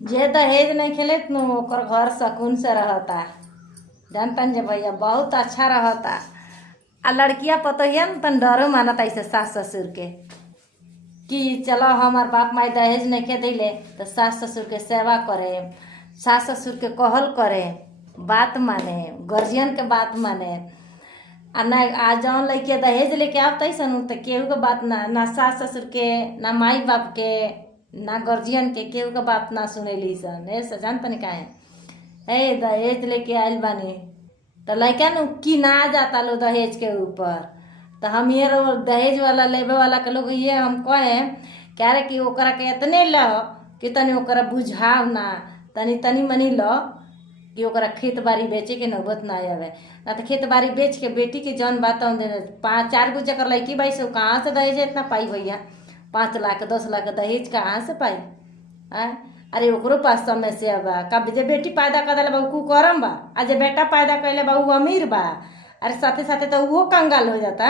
जे दहेज नहीं खेले नु ओकर घर सकून से रहता। जानतन जे भैया बहुत अच्छा रहता। आ लड़किया पतोहिया न तन डरो मानता ऐसे सास ससुर के कि चलो हमार बाप माई दहेज नहीं के दिले तो सास ससुर के सेवा करे, सास ससुर के कहल करे, बात माने, गार्जियन के बात माने। आ ना आ जौन लड़के दहेज लेके आवत सन तो केहू के बात ना सास ससुर के, ना माई बाप के, ना गार्जियन के, केहू के बात ना सुनेली सन। ऐसे जानतनी काहे ए दहेज लेके आइल बानी तो लड़का न की ना जाता लो दहेज के ऊपर। तो हम ये दहेज वाला लेवे वाला के लोग ये हम कहे क्या रे कि ओकरा के इतने ल कि तनी ओकरा बुझाव ना, तनी तनी मनी ल कि ओकरा खेत बाड़ी बेचे के नौबत ना आवे। ना तो खेत बाड़ी बेच के बेटी के जौन बात 5-4 गो जकर लड़की बाई से कहाँ से दहेज इतना पाई भैया? 5 लाख 10 लाख दहेज कहाँ से पाई? अरे ओकरो पास समस्या बा। कब जे बेटी पैदा कर दिले बा उ करम बा, आ जे बेटा पैदा कैले बा उ अमीर बा। अरे साथे साथे तो वो कंगाल हो जाता।